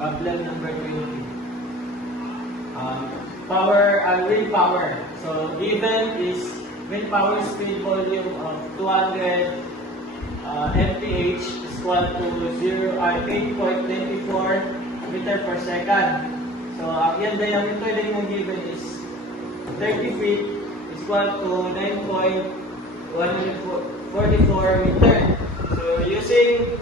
Problem number 20. Wind power. So given is wind power speed volume of 200 mph is equal to 8.24 meter per second. So ang yan diameter din yung given is 30 feet is equal to 9.144 meter. So using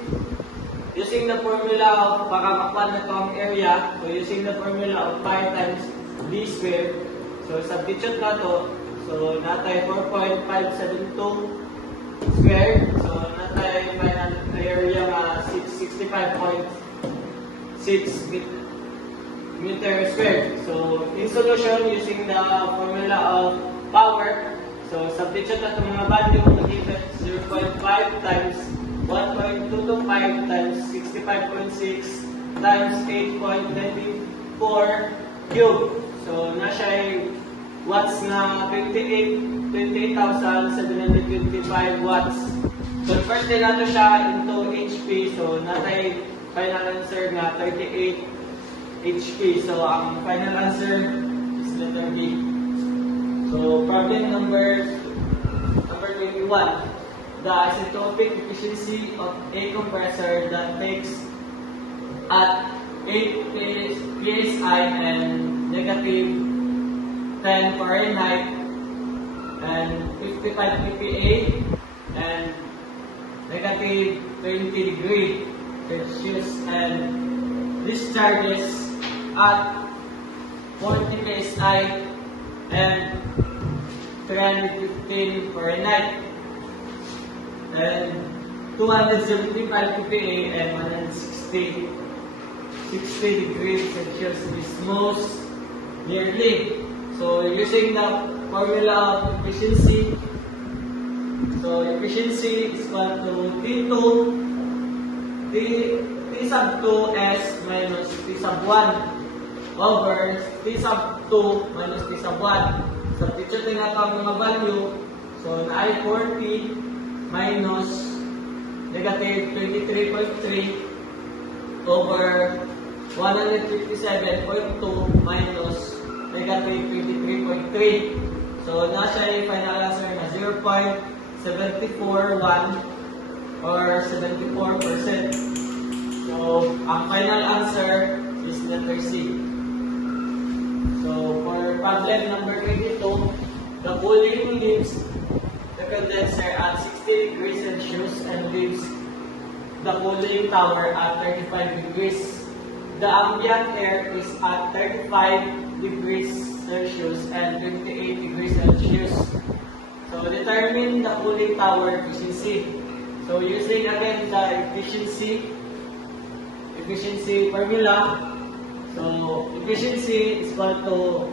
the formula of pakakapan na itong area, so using the formula of pi times d square, so substitute na to, so natay 4.572 square, so natay final area nga 65.6 meter square. So in solution, using the formula of power, so substitute na itong mga value given 0.5 times 1.225 times 65.6 times 8.94 cube. So, nasa watts na 28,725 watts. Convert din nato siya into HP. So, natay final answer na 38 HP. So, ang final answer is letter B. So, problem number 21. The isentropic efficiency of a compressor that takes at 8 psi and negative 10 Fahrenheit and 55 pPa and negative 20 degree Celsius and discharges at 40 psi and 315 Fahrenheit and 275 pPa and 160 degrees Celsius is most nearly. So using the formula of efficiency, so efficiency is equal to T2 T sub 2S minus T sub 1 over T sub 2 minus T sub 1. Substitute na ito ang mga value. So na ay 40 minus negative 23.3 over 157.2 minus negative 23.3. So, nasa yung final answer na 0.741 or 74%. So, ang final answer is letter C. So, for problem number 22, the cooling leaves the condenser at 60 degrees Celsius and leaves the cooling tower at 35 degrees. The ambient air is at 35 degrees Celsius and 28 degrees Celsius. So determine the cooling tower efficiency. So using again the efficiency formula. So efficiency is equal to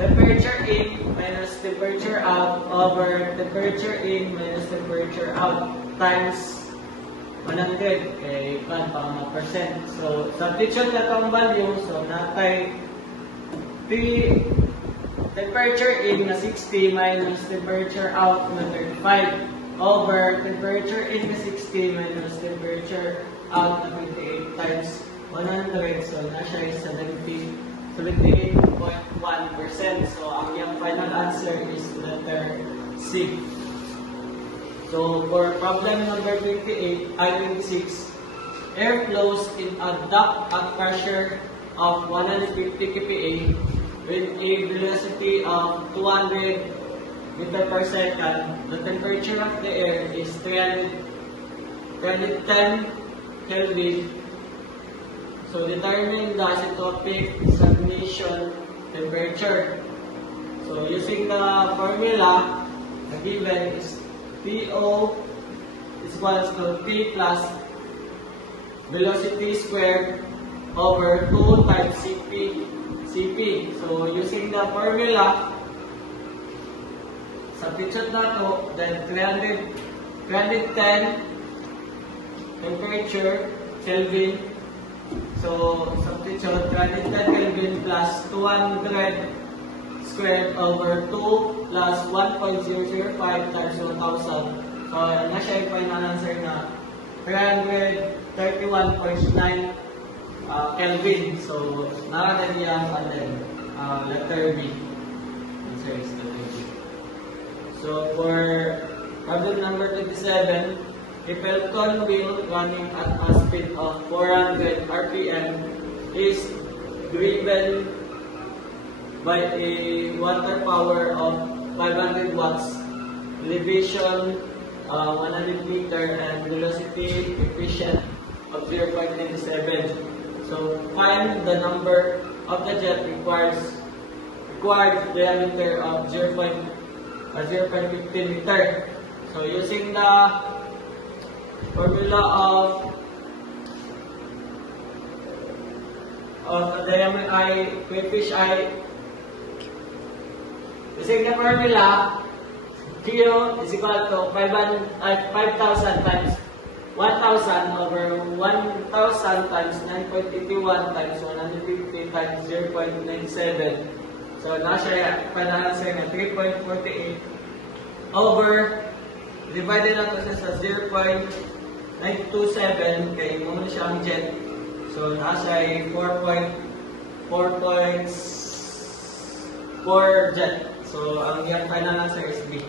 temperature in minus temperature out over temperature in minus temperature out times 100 kay pa mga percent. So substitute na itong value. So natay temperature in na 60 minus temperature out na 35 over temperature in na 60 minus temperature out na 28 times 100. So nasa 78.1%. So ang yung final answer is letter C. So for problem number 26, air flows in a duct at pressure of 150 kPa with a velocity of 200 meter per second. The temperature of the air is 310 Kelvin. So determine the isentropic sublimation temperature. So using the formula, the given is PO is equals to P plus velocity squared over 2 times Cp. So using the formula, substitute na to, then 310 temperature Kelvin. So substitute 310 Kelvin plus 200 squared over 2 plus 1.005 times 1,000. So, nasa yung final answer na 331.9 Kelvin. So, nakakita niya ang letter B. Answer is letter B. So, for problem number 27, a Falcon wheel running at a speed of 400 RPM is driven by a water power of 500 watts, elevation 100 meter, and velocity coefficient of 0.97. So, find the number of the jet required diameter of 0.15 meter. So, using the formula of diameter I, coefficient I, using the formula, Q is equal to 5,000 times 1,000 over 1,000 times 9.81 times 150 times 0.97. So, nasa pa-answer na 3.48 over, divided na ito sa 0.927 kaya mo siya ang jet. So, nasa 4.4 jet. So, ang yung final answer is B.